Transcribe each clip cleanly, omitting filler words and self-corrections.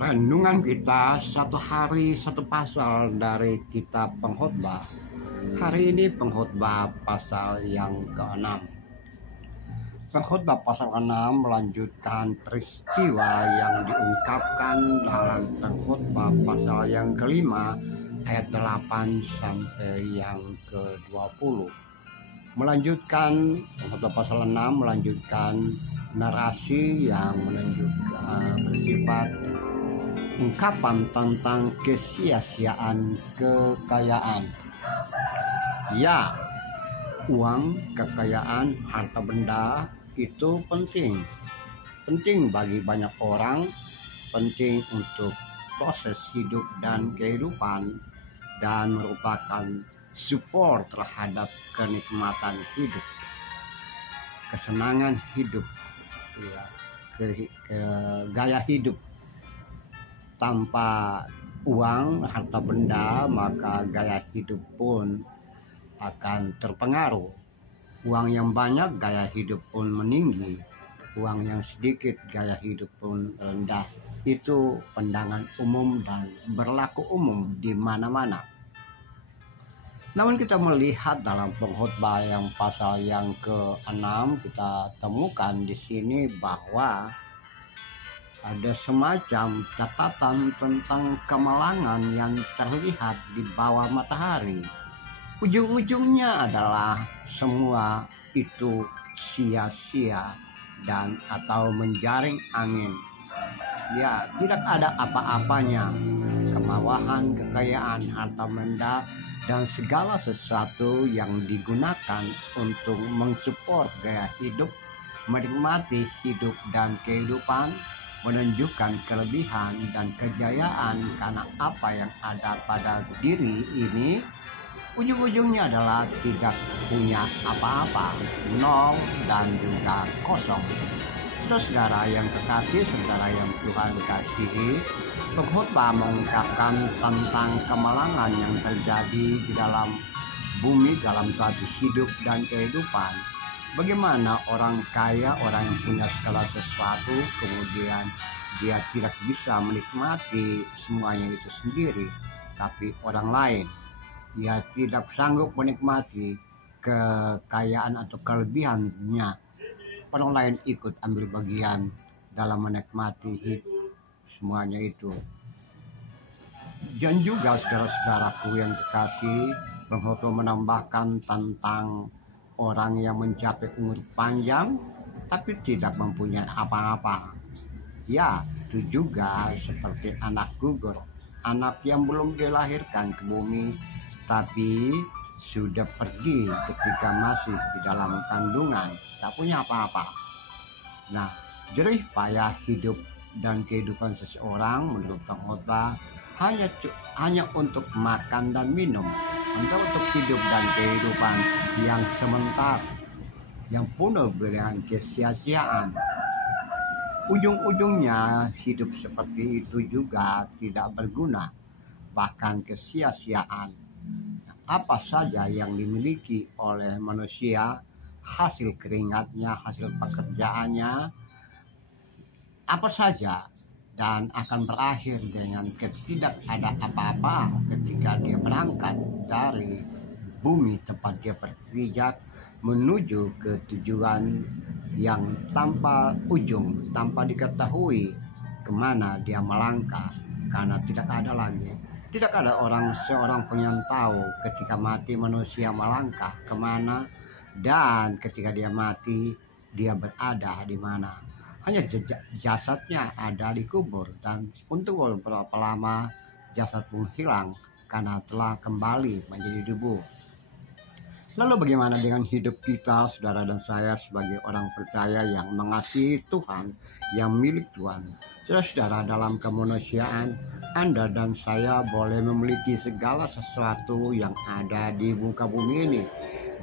Renungan kita satu hari satu pasal dari kitab Pengkhotbah. Hari ini Pengkhotbah pasal yang ke-6. Pengkhotbah pasal 6 melanjutkan peristiwa yang diungkapkan dalam Pengkhotbah pasal yang ke-5 ayat 8 sampai yang ke-20. Melanjutkan Pengkhotbah pasal 6 melanjutkan narasi yang menunjukkan bersifat ungkapan tentang kesia-siaan kekayaan. Ya, uang, kekayaan, harta benda itu penting bagi banyak orang, penting untuk proses hidup dan kehidupan, dan merupakan support terhadap kenikmatan hidup, kesenangan hidup, gaya hidup. Tanpa uang, harta benda, maka gaya hidup pun akan terpengaruh. Uang yang banyak, gaya hidup pun meninggi. Uang yang sedikit, gaya hidup pun rendah. Itu pandangan umum dan berlaku umum di mana-mana. Namun kita melihat dalam Pengkhotbah yang pasal yang ke-6, kita temukan di sini bahwa ada semacam catatan tentang kemalangan yang terlihat di bawah matahari. Ujung-ujungnya adalah semua itu sia-sia dan atau menjaring angin. Ya, tidak ada apa-apanya. Kemewahan, kekayaan, harta benda, dan segala sesuatu yang digunakan untuk mensupport gaya hidup, menikmati hidup dan kehidupan, menunjukkan kelebihan dan kejayaan karena apa yang ada pada diri ini, ujung-ujungnya adalah tidak punya apa-apa, nol dan juga kosong. Saudara yang kekasih, saudara yang Tuhan kasihi, Pengkhotbah mengungkapkan tentang kemalangan yang terjadi di dalam bumi, dalam suatu hidup dan kehidupan. Bagaimana orang kaya, orang yang punya segala sesuatu, kemudian dia tidak bisa menikmati semuanya itu sendiri, tapi orang lain, dia tidak sanggup menikmati kekayaan atau kelebihannya. Orang lain ikut ambil bagian dalam menikmati hidup semuanya itu. Dan juga saudara-saudaraku yang kekasih, Pengkhotbah menambahkan tentang orang yang mencapai umur panjang tapi tidak mempunyai apa-apa. Ya, itu juga seperti anak gugur, anak yang belum dilahirkan ke bumi tapi sudah pergi ketika masih di dalam kandungan, tak punya apa-apa. Nah, jerih payah hidup dan kehidupan seseorang menurut Pengkhotbah hanya untuk makan dan minum, untuk hidup dan kehidupan yang sementara, yang penuh dengan kesia-siaan. Ujung-ujungnya hidup seperti itu juga tidak berguna, bahkan kesia-siaan. Apa saja yang dimiliki oleh manusia, hasil keringatnya, hasil pekerjaannya, apa saja, dan akan berakhir dengan tidak ada apa-apa ketika dia berangkat dari bumi tempat dia berpijak menuju ke tujuan yang tanpa ujung, tanpa diketahui kemana dia melangkah, karena tidak ada lagi. Tidak ada seorang pun yang tahu ketika mati manusia melangkah kemana, dan ketika dia mati dia berada di mana. Hanya jasadnya ada di kubur, dan untuk beberapa lama jasad pun hilang karena telah kembali menjadi debu. Lalu bagaimana dengan hidup kita, saudara dan saya sebagai orang percaya yang mengasihi Tuhan, yang milik Tuhan? Saudara, dalam kemanusiaan, Anda dan saya boleh memiliki segala sesuatu yang ada di muka bumi ini,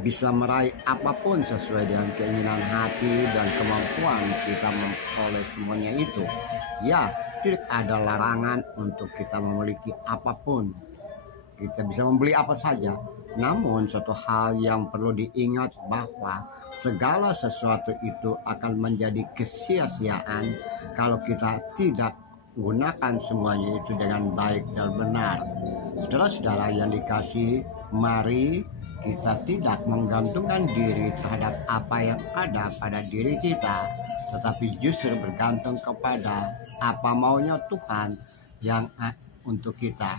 bisa meraih apapun sesuai dengan keinginan hati dan kemampuan kita memperoleh semuanya itu. Ya, tidak ada larangan untuk kita memiliki apapun. Kita bisa membeli apa saja. Namun satu hal yang perlu diingat bahwa segala sesuatu itu akan menjadi kesia-siaan kalau kita tidak gunakan semuanya itu dengan baik dan benar. Saudara-saudara yang dikasihi, mari kita tidak menggantungkan diri terhadap apa yang ada pada diri kita, tetapi justru bergantung kepada apa maunya Tuhan yang untuk kita.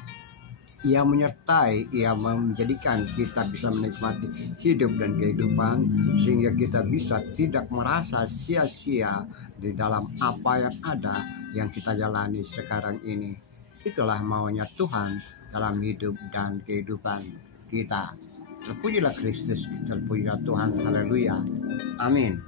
Ia menyertai, ia menjadikan kita bisa menikmati hidup dan kehidupan, sehingga kita bisa tidak merasa sia-sia di dalam apa yang ada yang kita jalani sekarang ini. Itulah maunya Tuhan dalam hidup dan kehidupan kita. Terpujilah Kristus, terpujilah Tuhan, haleluya, amin.